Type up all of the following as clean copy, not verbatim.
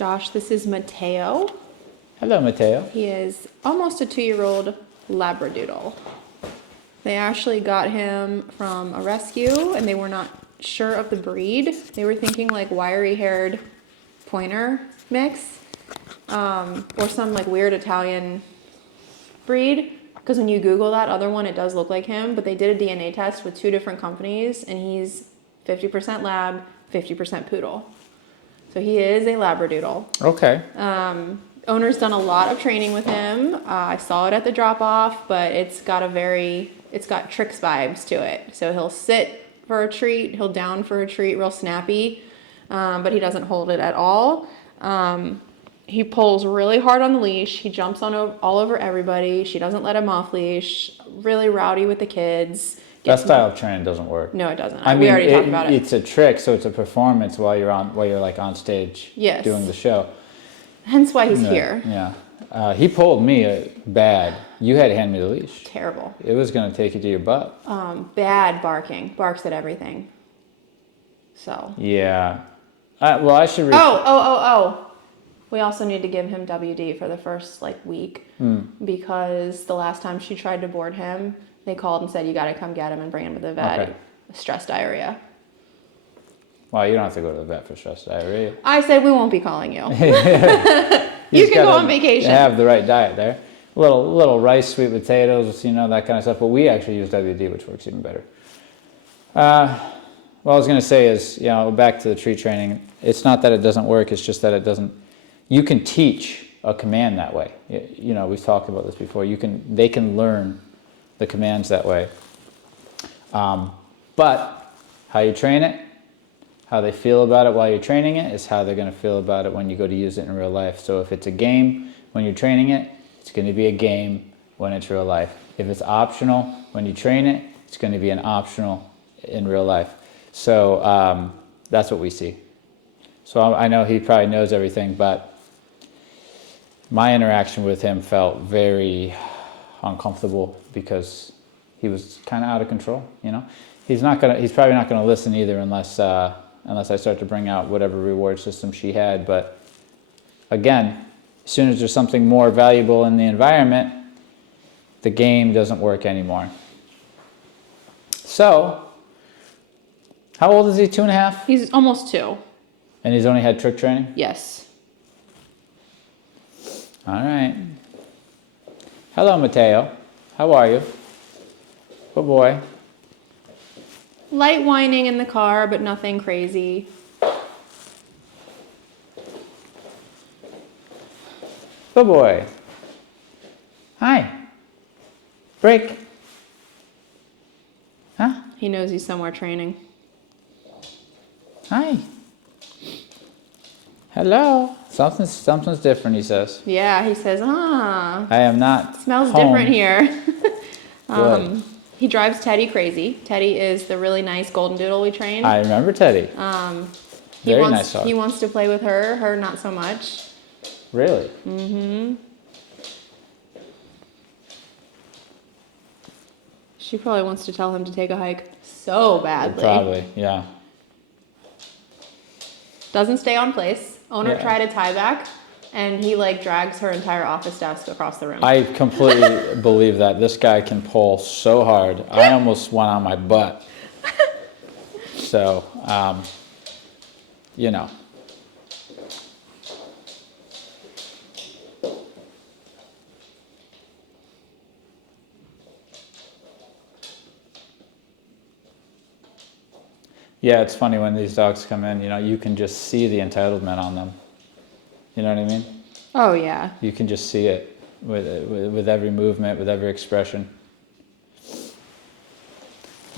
Josh, this is Matteo. Hello, Matteo. He is almost a 2-year-old labradoodle. They actually got him from a rescue and they were not sure of the breed. They were thinking like wiry-haired pointer mix or some like weird Italian breed. Because when you Google that other one, it does look like him, but they did a DNA test with 2 different companies and he's 50% lab, 50% poodle. So he is a labradoodle. Okay. Owner's done a lot of training with him. I saw it at the drop-off, but it's got tricks vibes to it. So he'll sit for a treat, he'll down for a treat, real snappy, but he doesn't hold it at all. He pulls really hard on the leash. He jumps on all over everybody. She doesn't let him off leash. Really rowdy with the kids. That style of training doesn't work. No, it doesn't. I mean, we already talked about it. It's a trick, so it's a performance while you're like on stage Yes. doing the show. Hence why he's here. Yeah. He pulled me bad. You had to hand me the leash. Terrible. It was going to take you to your butt. Bad barking. Barks at everything. So. Yeah. Well, I should. Oh. We also need to give him WD for the first week because the last time she tried to board him, they called and said, you got to come get him and bring him to the vet. Okay. Stress diarrhea. Well, you don't have to go to the vet for stress diarrhea. I said we won't be calling you. You can go on vacation. Have the right diet there. Little rice, sweet potatoes, that kind of stuff. But we actually use WD, which works even better. What I was going to say is, back to the treat training. It's not that it doesn't work. It's just that it doesn't. You can teach a command that way. We've talked about this before. They can learn the commands that way. But how you train it, how they feel about it while you're training it is how they're going to feel about it when you go to use it in real life. So if it's a game when you're training it, it's going to be a game when it's real life. If it's optional when you train it, it's going to be an optional in real life. So that's what we see. So I know he probably knows everything, but my interaction with him felt very uncomfortable because he was kind of out of control. He's probably not gonna listen either unless I start to bring out whatever reward system she had. But again, as soon as there's something more valuable in the environment, the game doesn't work anymore. So, how old is he? 2.5? He's almost 2. And he's only had trick training? Yes. All right. Hello, Matteo. How are you? Good boy. Light whining in the car, but nothing crazy. Good boy. Hi. Break. Huh? He knows he's somewhere training. Hi. Hello. Something's different, he says. Yeah, he says, I am not smells home. different here. Good. He drives Teddy crazy. Teddy is the really nice golden doodle we trained. I remember Teddy. Very nice dog. He wants to play with her not so much. Really? Mm-hmm. She probably wants to tell him to take a hike so badly. Probably, yeah. Doesn't stay on place. Owner Yeah. tried a tie back, and he drags her entire office desk across the room. I completely believe that. This guy can pull so hard. I almost went on my butt. So, Yeah, it's funny when these dogs come in, you can just see the entitlement on them. You know what I mean? Oh, yeah. You can just see it with every movement, with every expression.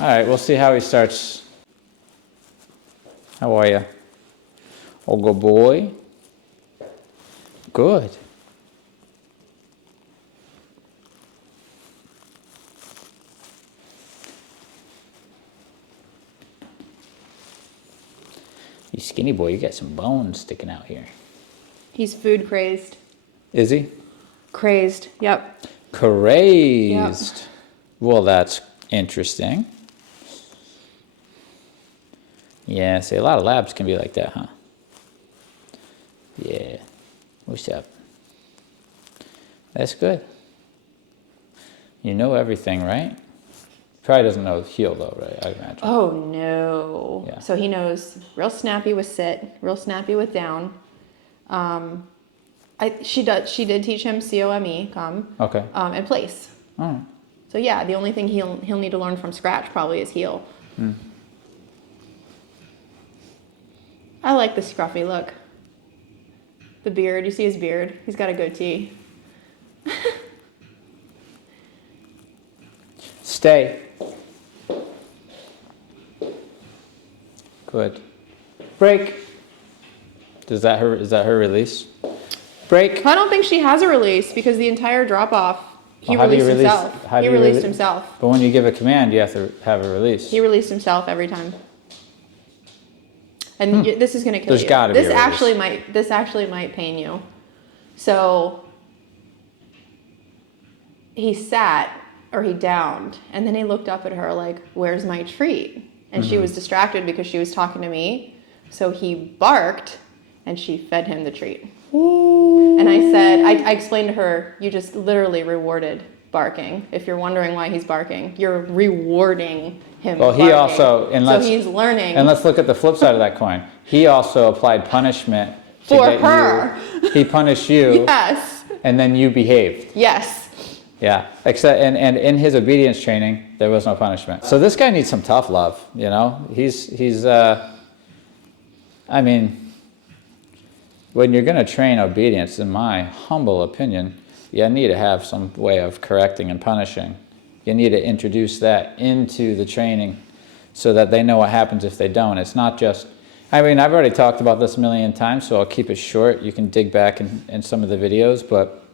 All right, we'll see how he starts. How are you? Oh, good boy. Good. You skinny boy, you got some bones sticking out here. He's food crazed. Is he? Crazed, yep. Crazed. Yep. Well, that's interesting. Yeah, see, a lot of labs can be like that, huh? Yeah. What's up? That's good. You know everything, right? Probably doesn't know heel though, right? I imagine. Oh no. Yeah. So he knows real snappy with sit, real snappy with down. She did teach him COME, come. Okay. And place. All right. So yeah, the only thing he'll need to learn from scratch probably is heel. I like the scruffy look. The beard, you see his beard? He's got a goatee. Stay. Good. Break. Is that her release? Break. I don't think she has a release because the entire drop off, he Well, how do you released release- himself. how do He you released rele- himself. But when you give a command, you have to have a release. He released himself every time. And this is going to kill There's you. gotta be a This actually might pain you. So he sat or he downed and then he looked up at her like, "Where's my treat?" And she was distracted because she was talking to me. So he barked and she fed him the treat. Ooh. And I said, I explained to her, you just literally rewarded barking. If you're wondering why he's barking, you're rewarding him. Well, he barking. also, and so let's, he's learning. and let's look at the flip side of that coin. He also applied punishment to For get her. you. He punished you, Yes. and then you behaved. Yes. Yeah, except and in his obedience training, there was no punishment. So this guy needs some tough love, you know? He's I mean, when you're going to train obedience, in my humble opinion, you need to have some way of correcting and punishing. You need to introduce that into the training so that they know what happens if they don't. It's not just, I mean, I've already talked about this a million times, so I'll keep it short. You can dig back in some of the videos, but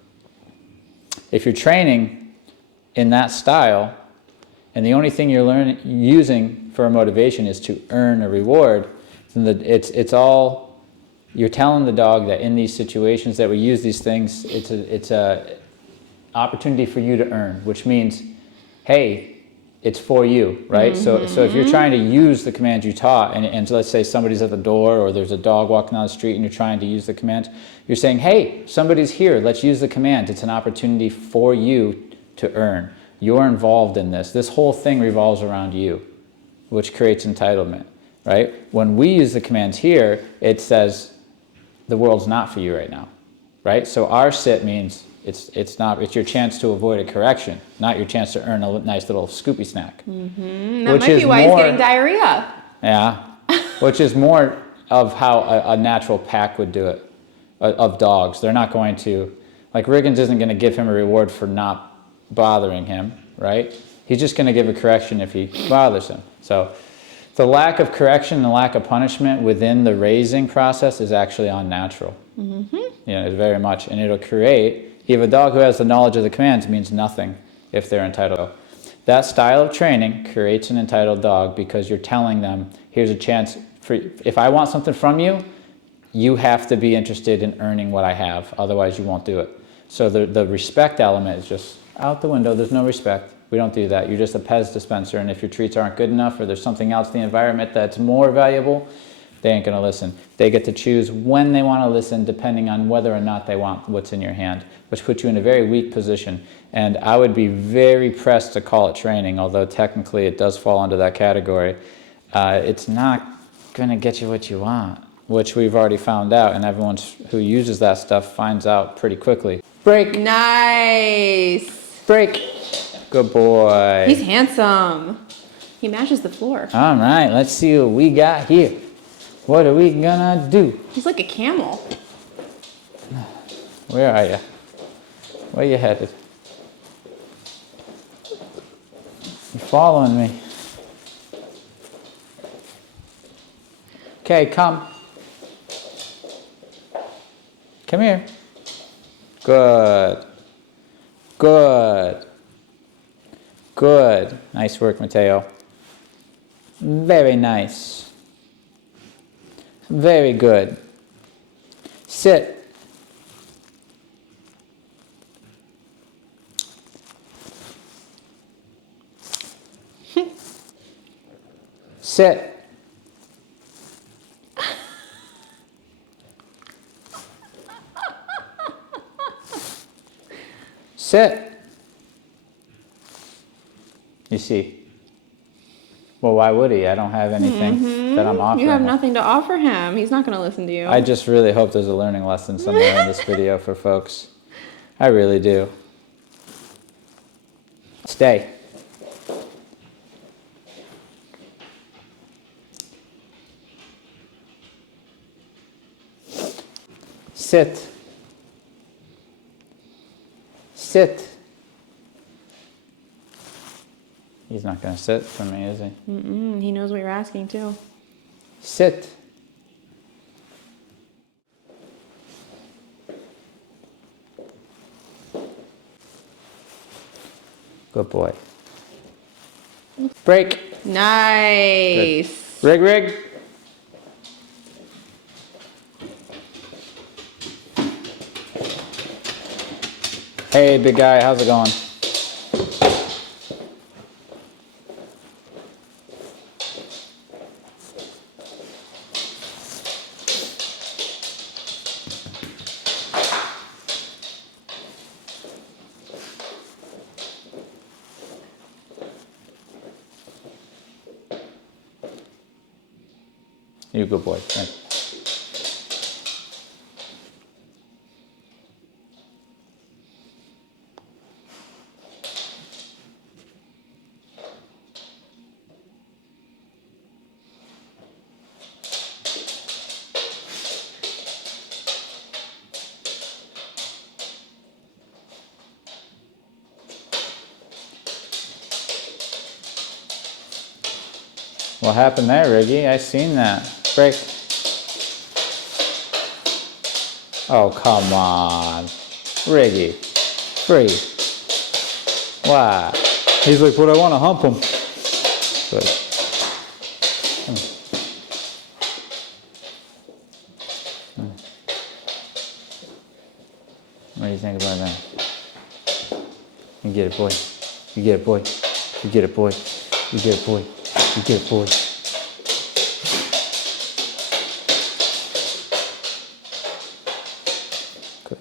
if you're training in that style, and the only thing you're using for a motivation is to earn a reward, then it's all, you're telling the dog that in these situations that we use these things, it's a opportunity for you to earn, which means, hey, it's for you, right? So if you're trying to use the commands you taught, and let's say somebody's at the door or there's a dog walking down the street and you're trying to use the commands, you're saying, hey, somebody's here, let's use the command. It's an opportunity for you to earn. You're involved in this. This whole thing revolves around you, which creates entitlement, right? When we use the commands here, it says the world's not for you right now, right? So our sit means it's your chance to avoid a correction, not your chance to earn a nice little Scoopy snack. That might be why he's getting diarrhea. Yeah, which is more of how a natural pack would do it, of dogs. They're not going to, like Riggins isn't going to give him a reward for not bothering him, right? He's just going to give a correction if he bothers him. So the lack of correction and the lack of punishment within the raising process is actually unnatural. It's very much, and it'll create, you have a dog who has the knowledge of the commands means nothing if they're entitled. That style of training creates an entitled dog because you're telling them, here's a chance, if I want something from you, you have to be interested in earning what I have, otherwise you won't do it. So the respect element is just out the window. There's no respect. We don't do that. You're just a Pez dispenser, and if your treats aren't good enough or there's something else in the environment that's more valuable, they ain't going to listen. They get to choose when they want to listen depending on whether or not they want what's in your hand, which puts you in a very weak position. And I would be very pressed to call it training, although technically it does fall under that category. It's not going to get you what you want, which we've already found out, and everyone who uses that stuff finds out pretty quickly. Break! Nice. Break! Good boy. He's handsome. He matches the floor. All right, let's see what we got here. What are we gonna do? He's like a camel. Where are you? Where you headed? You're following me. Okay, come. Come here. Good. Good. Good. Nice work, Matteo. Very nice. Very good. Sit. Sit. Sit. You see. Well, why would he? I don't have anything that I'm offering You have him. nothing to offer him. He's not going to listen to you. I just really hope there's a learning lesson somewhere in this video for folks. I really do. Stay. Sit. Sit. He's not going to sit for me, is he? He knows what you're asking too. Sit. Good boy. Break. Nice. Good. Rig. Hey, big guy, how's it going? You good boy. Right. What happened there, Riggy? I seen that. Break. Oh, come on. Riggy. Free. Wow. He's like, but I want to hump him. Good. What do you think about that? You get it, boy. You get it, boy. You get it, boy. You get it, boy. You get it, boy. Good.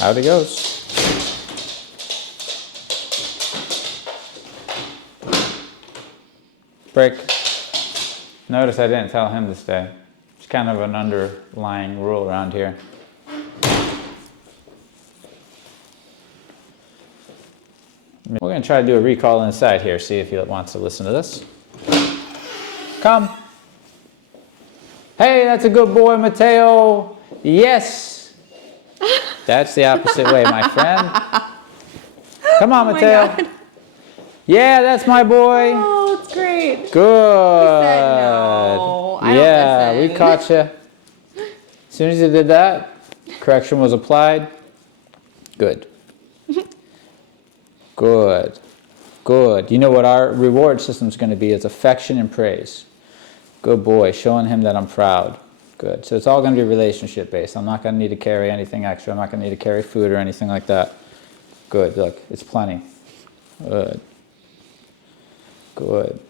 Out he goes. Break. Notice I didn't tell him to stay. It's kind of an underlying rule around here. We're going to try to do a recall inside here, see if he wants to listen to this. Come. Hey, that's a good boy, Matteo. Yes. That's the opposite way, my friend. Come on, Matteo. God. Yeah, that's my boy. Oh, it's great. Good. He said no. I don't Yeah, listen. we caught you. As soon as you did that, correction was applied. Good. Good. Good. You know what our reward system is going to be is affection and praise. Good boy. Showing him that I'm proud. Good. So it's all going to be relationship based. I'm not going to need to carry anything extra. I'm not going to need to carry food or anything like that. Good. Look, it's plenty. Good. Good.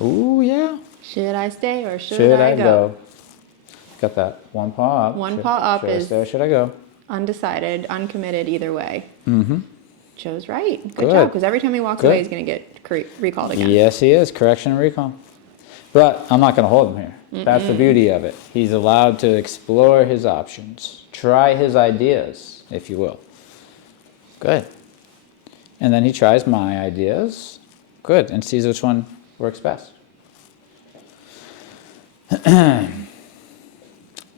Ooh, yeah. Should I stay or should I go? Got that. One paw up. One paw up should is- I stay or should I go? Undecided, uncommitted, either way. Mm-hmm. Chose right. Good Good. job, because every time he walks Good. away, he's going to get recalled again. Yes, he is. Correction and recall. But I'm not going to hold him here. That's the beauty of it. He's allowed to explore his options. Try his ideas, if you will. Good. And then he tries my ideas. Good. And sees which one works best.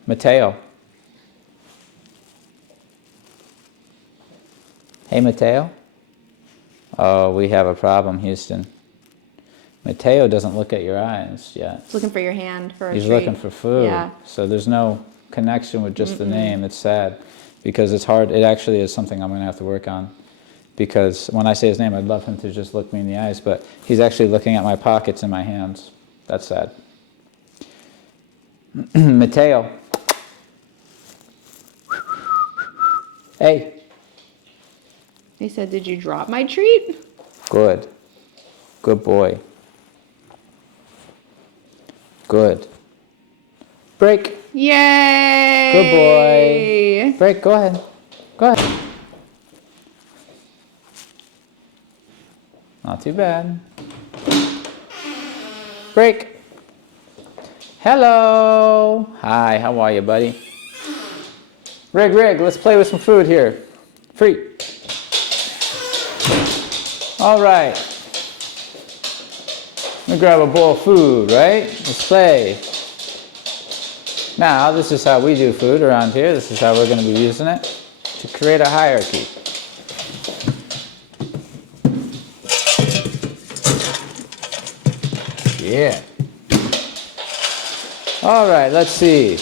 Matteo. Hey, Matteo. Oh, we have a problem, Houston. Matteo doesn't look at your eyes yet. He's looking for your hand for a He's treat. looking for food. Yeah. So there's no connection with just the name. It's sad because it's hard. It actually is something I'm going to have to work on. Because when I say his name, I'd love him to just look me in the eyes, but he's actually looking at my pockets and my hands. That's sad. Matteo. Hey. He said, "Did you drop my treat?" Good. Good boy. Good. Break. Yay! Good boy. Break, go ahead. Go ahead. Not too bad. Break. Hello. Hi, how are you, buddy? Rig, let's play with some food here. Free. All right. Let me grab a bowl of food, right? Let's play. Now, this is how we do food around here. This is how we're going to be using it to create a hierarchy. Yeah. All right, let's see.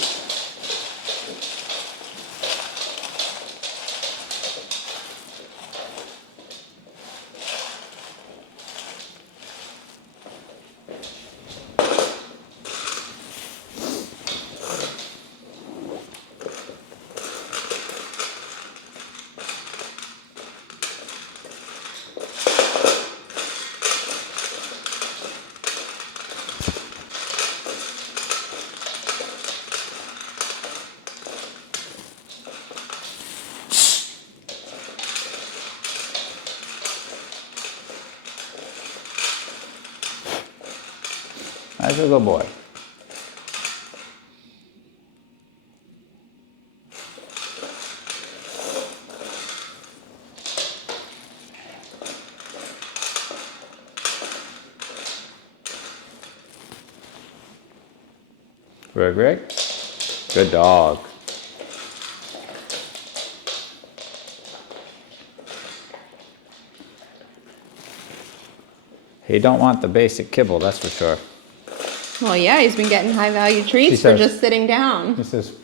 That's a good boy. Greg. Good dog. He don't want the basic kibble, that's for sure. Well, yeah, he's been getting high value treats for just sitting down. He says,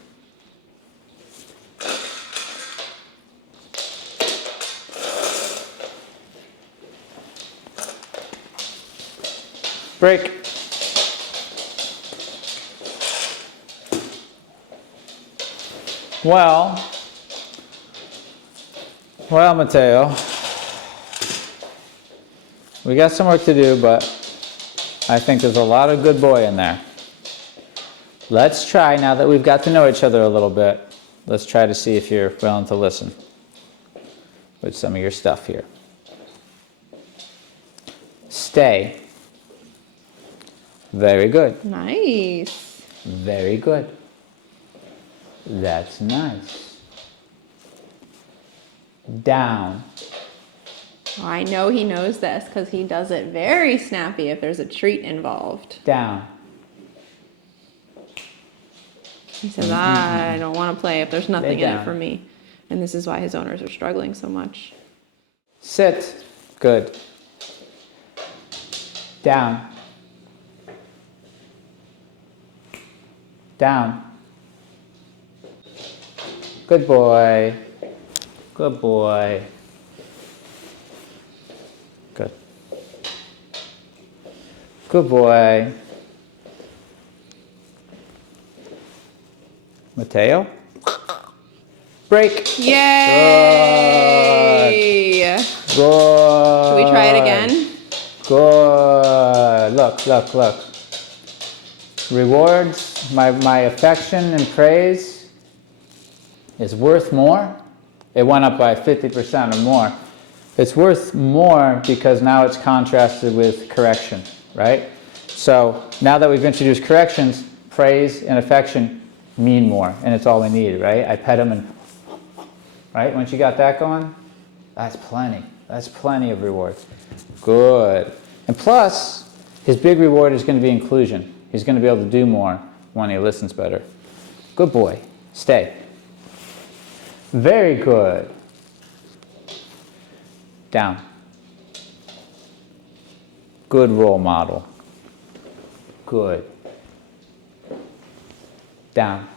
break. Well, Matteo, we got some work to do, but I think there's a lot of good boy in there. Let's try, now that we've got to know each other a little bit, let's try to see if you're willing to listen with some of your stuff here. Stay. Very good. Nice. Very good. That's nice. Down. I know he knows this because he does it very snappy if there's a treat involved. Down. He says, I don't want to play if there's nothing in it down. for me. And this is why his owners are struggling so much. Sit. Good. Down. Down. Good boy. Good boy. Good. Good boy. Matteo? Break. Yay! Good. Should we try it again? Good. Look. Rewards, my affection and praise is worth more. It went up by 50% or more. It's worth more because now it's contrasted with correction, right? So now that we've introduced corrections, praise and affection mean more, and it's all we need, right? I pet him and, right? Once you got that going, that's plenty. That's plenty of reward. Good. And plus, his big reward is going to be inclusion. He's going to be able to do more when he listens better. Good boy. Stay. Very good. Down. Good role model. Good. Down.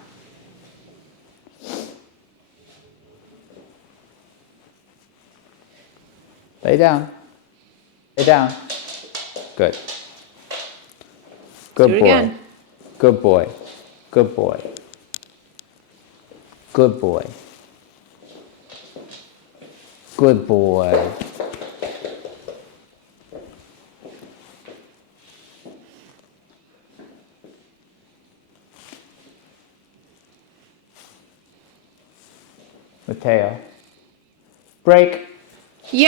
Lay down. Lay down. Good. Good Do it boy. again. Good boy. Good boy. Good boy. Good boy. Matteo. Break. Yay!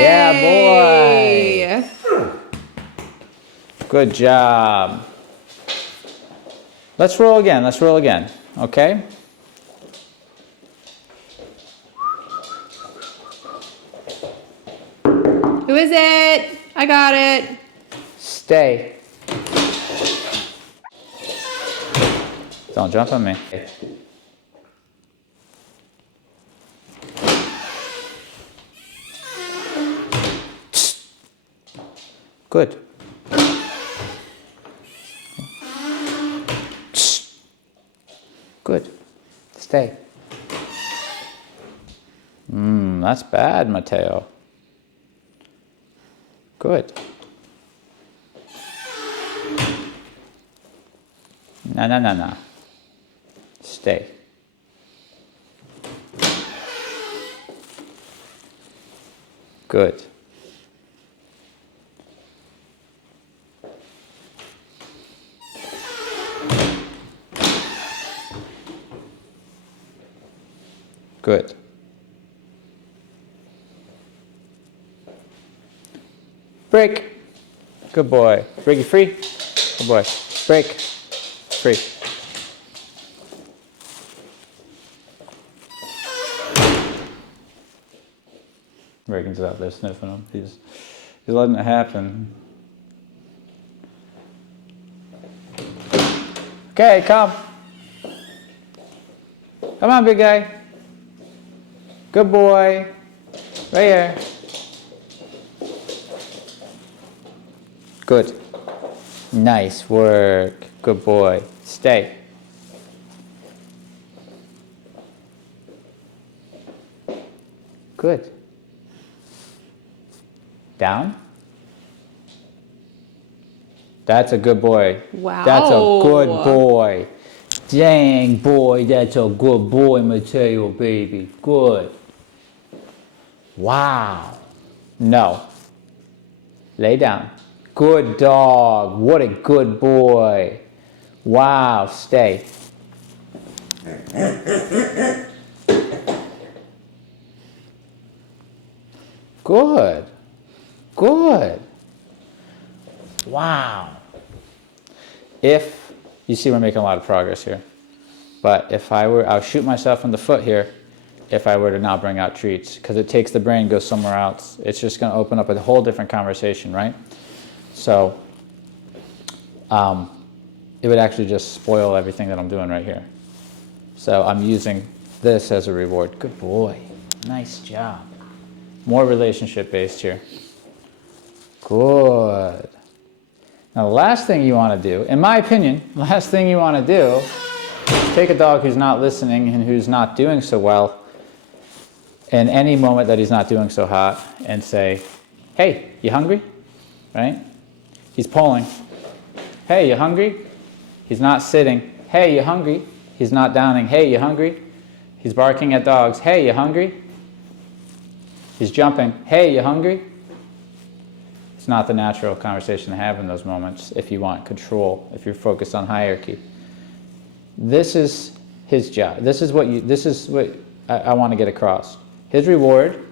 Yeah, boy. Good job. Let's roll again. Let's roll again. Okay? Who is it? I got it. Stay. Don't jump on me. Good. Good. Stay. That's bad, Matteo. Good. No. Stay. Good. Good. Break. Good boy. Break it free. Good boy. Break. Free. Reagan's out there sniffing him. He's letting it happen. Okay, come. Come on, big guy. Good boy. Right here. Good. Nice work. Good boy. Stay. Good. Down. That's a good boy. Wow. That's a good boy. Dang, boy, that's a good boy, Matteo, baby. Good. Wow. No. Lay down. Good dog. What a good boy. Wow. Stay. Good. Good. Wow. If, you see we're making a lot of progress here, but if I'll shoot myself in the foot here if I were to not bring out treats, because it takes the brain, goes somewhere else. It's just going to open up a whole different conversation, right? So it would actually just spoil everything that I'm doing right here. So I'm using this as a reward. Good boy. Nice job. More relationship based here. Good. Now the last thing you want to do, in my opinion, the last thing you want to do is take a dog who's not listening and who's not doing so well in any moment that he's not doing so hot and say, hey, you hungry? Right? He's pulling. Hey, you hungry? He's not sitting. Hey, you hungry? He's not downing. Hey, you hungry? He's barking at dogs. Hey, you hungry? He's jumping. Hey, you hungry? It's not the natural conversation to have in those moments if you want control, if you're focused on hierarchy. This is his job. This is what I want to get across. His reward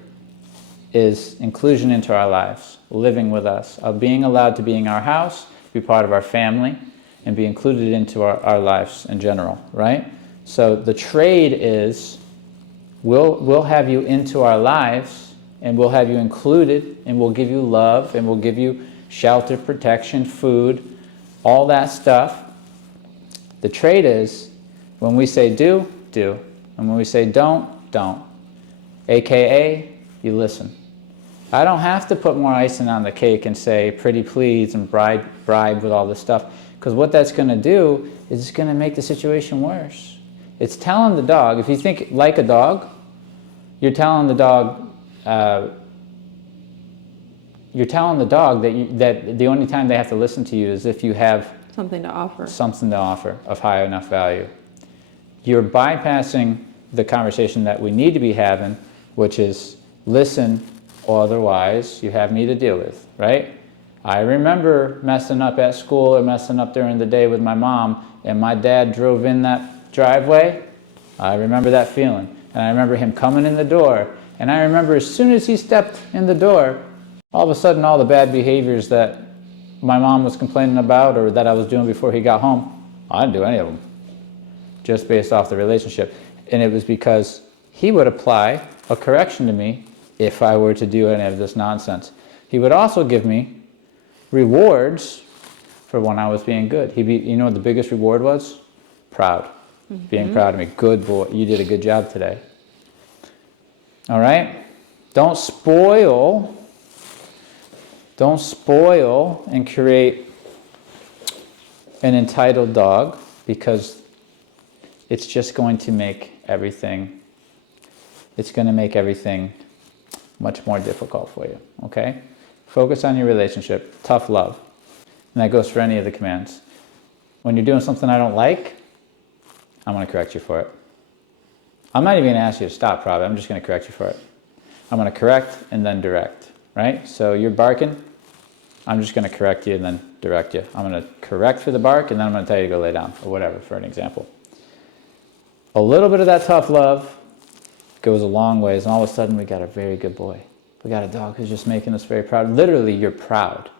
is inclusion into our lives, living with us, of being allowed to be in our house, be part of our family, and be included into our lives in general, right? So the trade is we'll have you into our lives, and we'll have you included, and we'll give you love, and we'll give you shelter, protection, food, all that stuff. The trade is when we say do, do, and when we say don't, don't. AKA, you listen. I don't have to put more icing on the cake and say pretty please and bribe with all this stuff, because what that's going to do is it's going to make the situation worse. It's telling the dog, if you think like a dog, you're telling the dog that the only time they have to listen to you is if you have Something to offer. Something to offer of high enough value. You're bypassing the conversation that we need to be having, which is listen, otherwise you have me to deal with, right? I remember messing up at school or messing up during the day with my mom, and my dad drove in that driveway. I remember that feeling. And I remember him coming in the door, and I remember as soon as he stepped in the door, all of a sudden all the bad behaviors that my mom was complaining about or that I was doing before he got home, I didn't do any of them, just based off the relationship. And it was because he would apply a correction to me if I were to do any of this nonsense. He would also give me rewards for when I was being good. You know what the biggest reward was? Proud. Being proud of me. Good boy. You did a good job today. All right? Don't spoil and create an entitled dog, because it's just going to make everything much more difficult for you, okay? Focus on your relationship, tough love. And that goes for any of the commands. When you're doing something I don't like, I'm going to correct you for it. I'm not even going to ask you to stop, probably. I'm just going to correct you for it. I'm going to correct and then direct, right? So you're barking, I'm just going to correct you and then direct you. I'm going to correct for the bark, and then I'm going to tell you to go lay down, or whatever, for an example. A little bit of that tough love goes a long ways, and all of a sudden we got a very good boy. We got a dog who's just making us very proud. Literally, you're proud.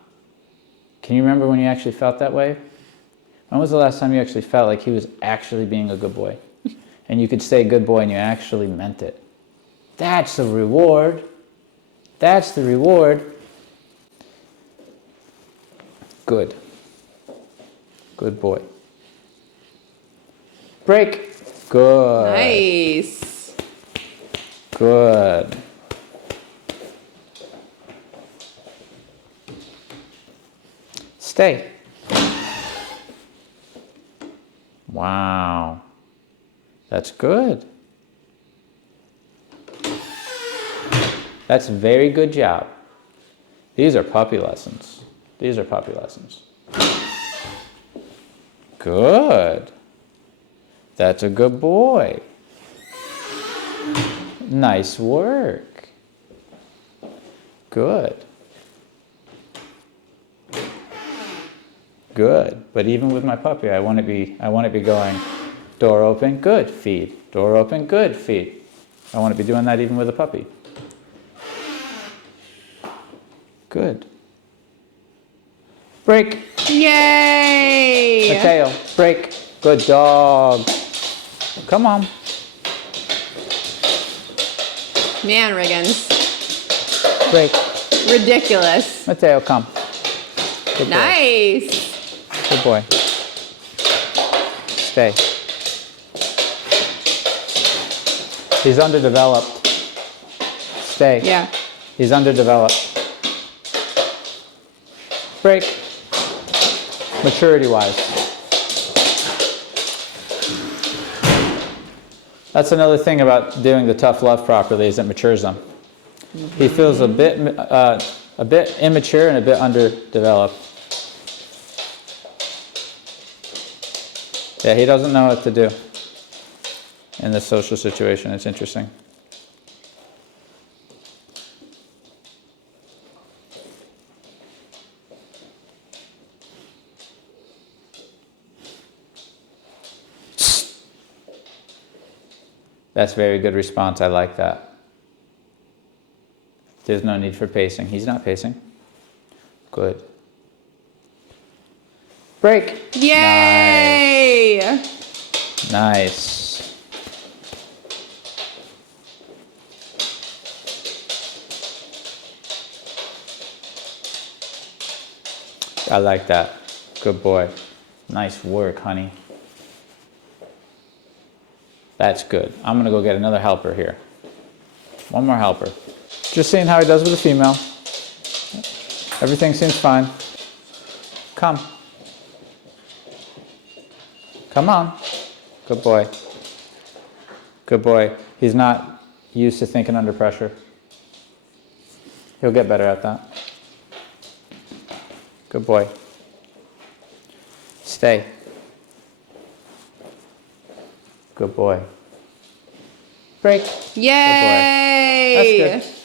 Can you remember when you actually felt that way? When was the last time you actually felt like he was actually being a good boy? And you could say good boy and you actually meant it. That's the reward. That's the reward. Good. Good boy. Break. Good. Nice. Good. Stay. Wow. That's good. That's a very good job. These are puppy lessons. These are puppy lessons. Good. That's a good boy. Nice work. Good. Good. But even with my puppy, I want to be going, door open, good, feed. Door open, good, feed. I want to be doing that even with a puppy. Good. Break. Yay! Matteo, break. Good dog. Come on. Man, Riggins. Break. Ridiculous. Matteo, come. Good boy. Nice. Good boy. Stay. He's underdeveloped. Stay. Yeah. He's underdeveloped. Break. Maturity-wise. That's another thing about doing the tough love properly, is it matures them. He feels a bit immature and a bit underdeveloped. Yeah, he doesn't know what to do in this social situation. It's interesting. That's a very good response. I like that. There's no need for pacing. He's not pacing. Good. Break. Yay! Nice. I like that. Good boy. Nice work, honey. That's good. I'm going to go get another helper here. One more helper. Just seeing how he does with the female. Everything seems fine. Come. Come on. Good boy. Good boy. He's not used to thinking under pressure. He'll get better at that. Good boy. Stay. Good boy. Break. Yay! Good boy. That's good.